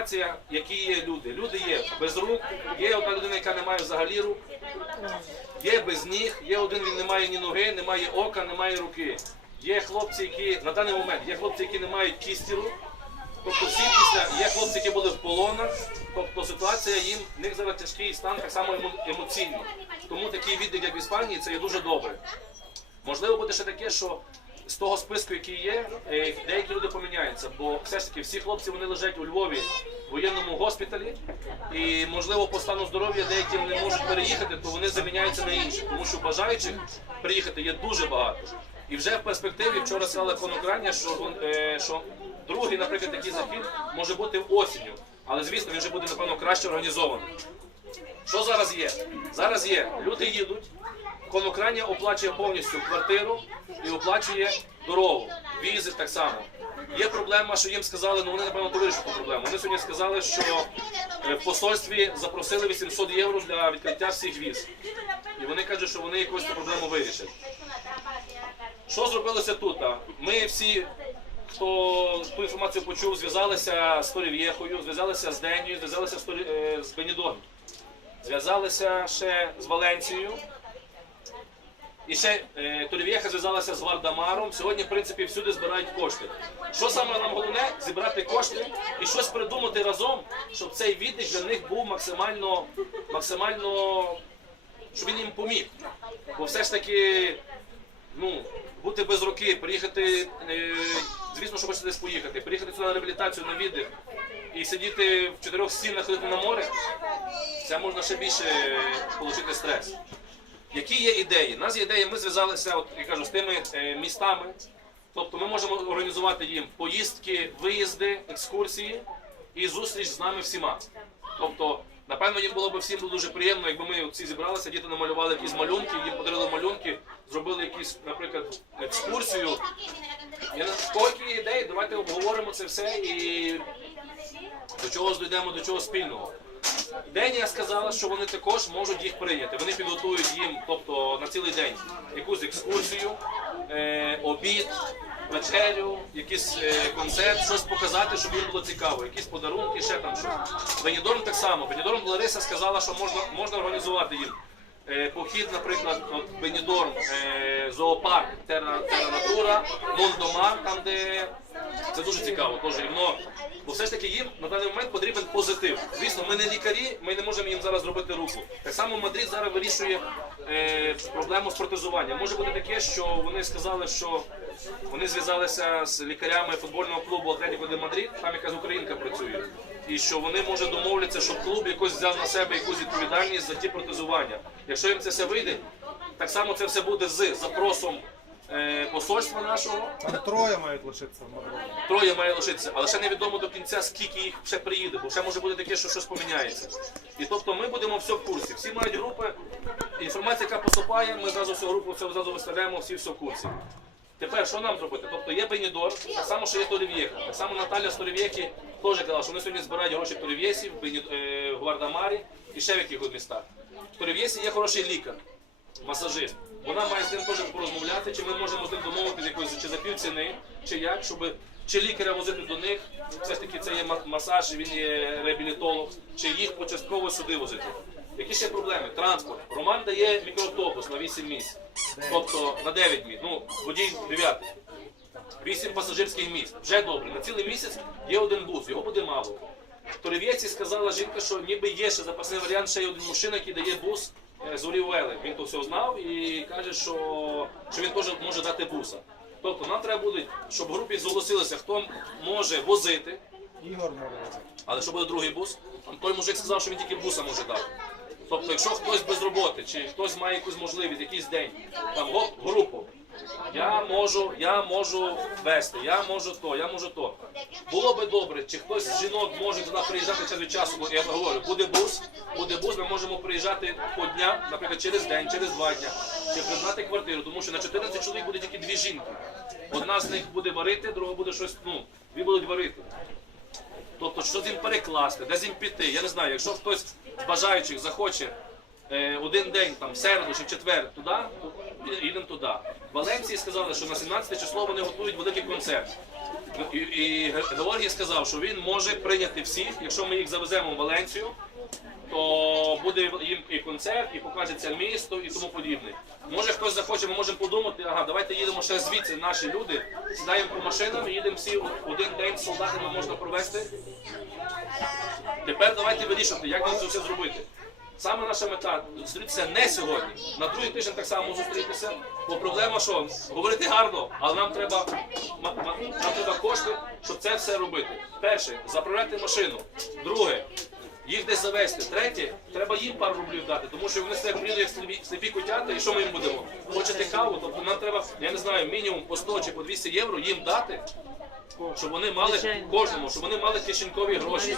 ситуація, які є люди. Люди є без рук, є одна людина, яка не має взагалі рук, є без ніг, є один, він не має ні ноги, не має ока, не має руки. Є хлопці, які на даний момент є хлопці, які не мають кісті рук. Тобто всі після є хлопці, які були в полонах. Тобто ситуація їм в них зараз тяжкий стан, так само емо- емоційний. Тому такий віддих, як в Іспанії, це є дуже добре. Можливо, буде ще таке, що з того списку, який є, е, деякі люди поміняються, бо все ж таки всі хлопці вони лежать у Львові в воєнному госпіталі, і можливо по стану здоров'я деяким не можуть переїхати, то вони заміняються на інших, тому що бажаючих приїхати є дуже багато. І вже в перспективі вчора сказали конокрання, що, е, що другий, наприклад, такий захід може бути осінню, але звісно він вже буде напевно краще організований. Що зараз є? Зараз є, люди їдуть, конокрання оплачує повністю квартиру і оплачує дорогу, візи так само. Є проблема, що їм сказали, ну вони напевно то вирішать ту проблему. Вони сьогодні сказали, що е, в посольстві запросили 800 євро для відкриття всіх віз. І вони кажуть, що вони якусь цю проблему вирішать. Що зробилося тут? Ми всі, хто ту інформацію почув, зв'язалися з Торів'єхою, зв'язалися з Денією, зв'язалися з, Торі- е, з Бенідором. Зв'язалися ще з Валенцією. І ще е, Торів'єха зв'язалася з Вардамаром. Сьогодні, в принципі, всюди збирають кошти. Що саме нам головне? Зібрати кошти і щось придумати разом, щоб цей віддих для них був максимально, максимально, щоб він їм поміг. Бо все ж таки, ну, бути без руки, приїхати, е, звісно, що хочете десь поїхати, приїхати сюди на реабілітацію, на віддих і сидіти в чотирьох стінах ходити на море, це можна ще більше отримати стрес. Які є ідеї? У нас є ідеї, ми зв'язалися, от я кажу, з тими е, містами. Тобто ми можемо організувати їм поїздки, виїзди, екскурсії і зустріч з нами всіма. Тобто, напевно, їм було б всім дуже приємно, якби ми всі зібралися, діти намалювали якісь малюнки, їм подарили малюнки, зробили якісь, наприклад, екскурсію. Я є ідеї, давайте обговоримо це все і до чого дійдемо, до чого спільного. Денія сказала, що вони також можуть їх прийняти. Вони підготують їм, тобто на цілий день, якусь екскурсію, е, обід, вечерю, якийсь е, концерт, щось показати, щоб їм було цікаво, якісь подарунки, ще там щось. Бенідорм так само. Бенідорм Лариса сказала, що можна, можна організувати їм. Е, Похід, наприклад, от Бенідорм, е, зоопарк, Терра, Натура, Мондомар, там де це дуже цікаво, теж і. Бо все ж таки їм на даний момент потрібен позитив. Звісно, ми не лікарі, ми не можемо їм зараз зробити руку. Так само Мадрид зараз вирішує е, проблему з протезуванням. Може бути таке, що вони сказали, що вони зв'язалися з лікарями футбольного клубу Атлетіко де Мадрид, там якась українка працює. І що вони може домовляться, щоб клуб якось взяв на себе якусь відповідальність за ті протезування. Якщо їм це все вийде, так само це все буде з запросом е, посольства нашого. Там троє мають лишитися в Мадриді. Троє має лишитися, але ще невідомо до кінця, скільки їх ще приїде, бо ще може бути таке, що щось поміняється. І тобто ми будемо все в курсі. Всі мають групи, інформація, яка поступає, ми зразу всю групу все зразу виставляємо, всі все в курсі. Тепер що нам зробити? Тобто є Бенідор, так само, що є Торів'єха. Так само Наталя з Торів'єхи теж казала, що вони сьогодні збирають гроші в Торів'єсі, е, в Гвардамарі і ще в якихось містах. В Торів'єсі є хороший лікар, масажист. Вона має з ним теж порозмовляти, чи ми можемо з ним домовитися якось чи за пів ціни, чи як, щоб чи лікаря возити до них. Все ж таки це є масаж, він є реабілітолог, чи їх початково сюди возити. Які ще проблеми? Транспорт. Роман дає мікроавтобус на 8 місць, тобто на 9 місць. Ну, водій 9. 8 пасажирських місць. Вже добре. На цілий місяць є один бус, його буде мало. В Торів'єці сказала жінка, що ніби є ще запасний варіант, ще є один мужчина, який дає бус е, з Орівели. Він то все знав і каже, що, що він теж може дати буса. Тобто нам треба буде, щоб в групі зголосилися, хто може возити, Ігор може. але що буде другий бус. Там той мужик сказав, що він тільки буса може дати. Тобто, якщо хтось без роботи, чи хтось має якусь можливість, якийсь день, там гоп, групу. Я можу, я можу вести, я можу то, я можу то. Було би добре, чи хтось з жінок може туди приїжджати час від часу, бо я говорю, буде бус, буде бус, ми можемо приїжджати по дня, наприклад, через день, через два дня, чи придбати квартиру, тому що на 14 чоловік буде тільки дві жінки. Одна з них буде варити, друга буде щось, ну, дві будуть варити. Тобто, що з ним перекласти, де з ним піти. Я не знаю, якщо хтось з бажаючих захоче е, один день, там, в середу чи в четвер туди, то їдемо туди. В Валенції сказали, що на 17 число вони готують великий концерт. І, і Георгій сказав, що він може прийняти всіх, якщо ми їх завеземо в Валенцію, то буде їм і концерт, і покажеться місто і тому подібне. Може хтось захоче, ми можемо подумати, ага, давайте їдемо ще звідси, наші люди, сідаємо по машинам, їдемо всі один день з солдатами можна провести. Тепер давайте вирішувати, як нам це все зробити. Саме наша мета зустрітися не сьогодні. На другий тиждень так само зустрітися. Бо проблема, що говорити гарно, але нам треба, нам треба кошти, щоб це все робити. Перше, заправляти машину. Друге, їх десь завести. Третє, треба їм пару рублів дати, тому що вони себе приїдуть як сліпі, сліпі котята, і що ми їм будемо? Хочете каву, тобто нам треба, я не знаю, мінімум по 100 чи по 200 євро їм дати, щоб вони мали кожному, щоб вони мали кишенькові гроші.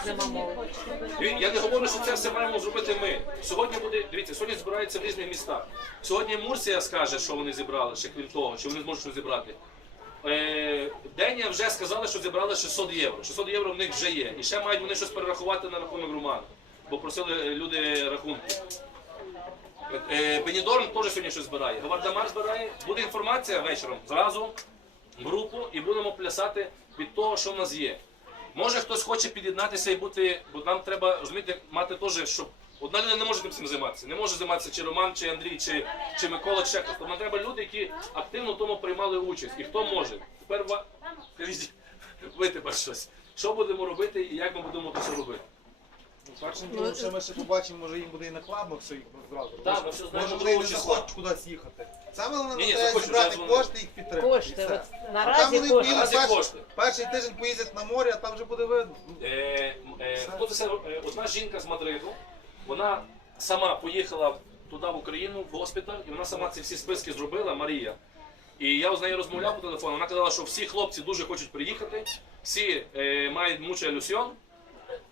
Я не говорю, що це все маємо зробити ми. Сьогодні буде, дивіться, сьогодні збираються в різних містах. Сьогодні Мурсія скаже, що вони зібрали, ще крім того, чи вони зможуть щось зібрати. Е, Денія вже сказали, що зібрали 600 євро. 600 євро в них вже є. І ще мають вони щось перерахувати на рахунок Романа. Бо просили е, люди рахунки. Е, Бенідорм теж сьогодні щось збирає. Гвардамар збирає. Буде інформація вечором зразу в групу і будемо плясати від того, що в нас є. Може хтось хоче під'єднатися і бути, бо нам треба розуміти, мати теж, щоб одна людина не може тим всім займатися. Не може займатися чи Роман, чи Андрій, чи, чи Микола, чи ще хтось. Тобто нам треба люди, які активно в тому приймали участь. І хто може. Тепер ва... Ви тепер щось. Що будемо робити і як ми будемо це робити? Першим ділом, що ми ще побачимо, може їм буде і накладно все їх зразу. Так, ми все знаємо Може вони не захочуть кудись їхати. Саме головне Ні-ні, треба захочуть, зібрати зараз вони- кошти і їх підтримати. Кошти. От А там наразі вони кошти. Наразі перший, кошти. перший тиждень поїздять на море, а там вже буде видно. Е, е, хто це, е, одна жінка з Мадриду, вона сама поїхала туди в Україну, в госпіталь, і вона сама ці всі списки зробила, Марія. І я з нею розмовляв по телефону. Вона казала, що всі хлопці дуже хочуть приїхати, всі е, мають муча ілюсьон,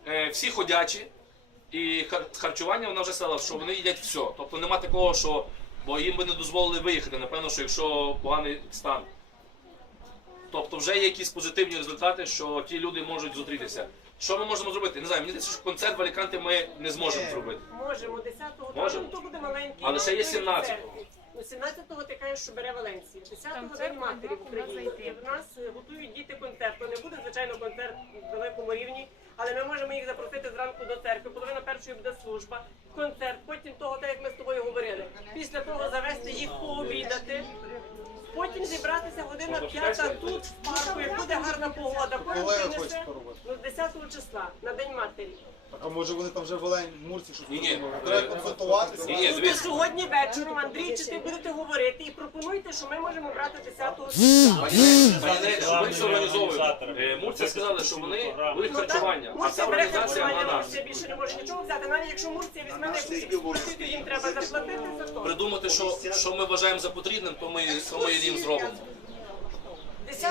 е, всі ходячі. І хар- харчування вона вже сказала, що вони їдять все. Тобто нема такого, що бо їм би не дозволили виїхати, напевно, що якщо поганий стан. Тобто вже є якісь позитивні результати, що ті люди можуть зустрітися. Що ми можемо зробити? Не знаю, мені здається, що концерт в Аліканті ми не зможемо зробити. Можемо 10-го, Можемо. ну, то буде маленький. Але ще є ну, 17-го. Ну, 17-го ти кажеш, що бере Валенція. 10-го Концерт День матері в Україні. в нас е, готують діти концерт. То не буде, звичайно, концерт в великому рівні, але ми можемо їх запросити зранку до церкви. Половина першої буде служба, концерт, потім того, так як ми з тобою говорили. Після того завести їх пообідати. Потім зібратися година п'ята тут, в парку, як буде гарна погода. Ви принесе ну, 10 числа на День матері. Так, а може вони там вже в Олень, в Мурці щось Ні-ні. Треба консультуватися. Ні-ні. Ну, то сьогодні вечором, Андрій, чи ти будете говорити і пропонуйте, що ми можемо брати 10-го Пані Нелі, пані що ми все організовуємо. Е, Мурця сказали, що вони будуть харчування, а ця бере організація харчування. Мурсія більше не може нічого взяти. Навіть якщо Мурсія візьме на якусь екскурсію, то їм треба заплатити за то. Придумати, що, що ми вважаємо за потрібним, то ми, то ми їм зробимо.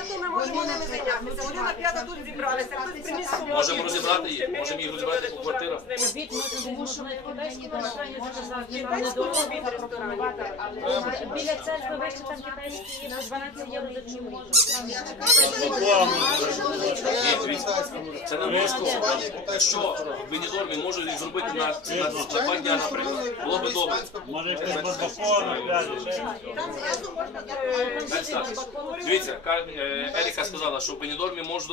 10-го ми можемо ними зайнятися. Година п'ята тут зібралися, хтось приніс солодкі Можемо розібрати їх, можемо їх розібрати по квартирах. Обід можна, тому що ми в китайському ресторані заказали. Китайську обід ресторані. Біля церкви вище там китайські є на 12 євро за чому. Це не обов'язково. Якщо в Бенідормі можуть зробити на, на, на два дня, наприклад, було би добре. Може хтось можна е, Дивіться, Еріка сказала, що в Бенідормі можуть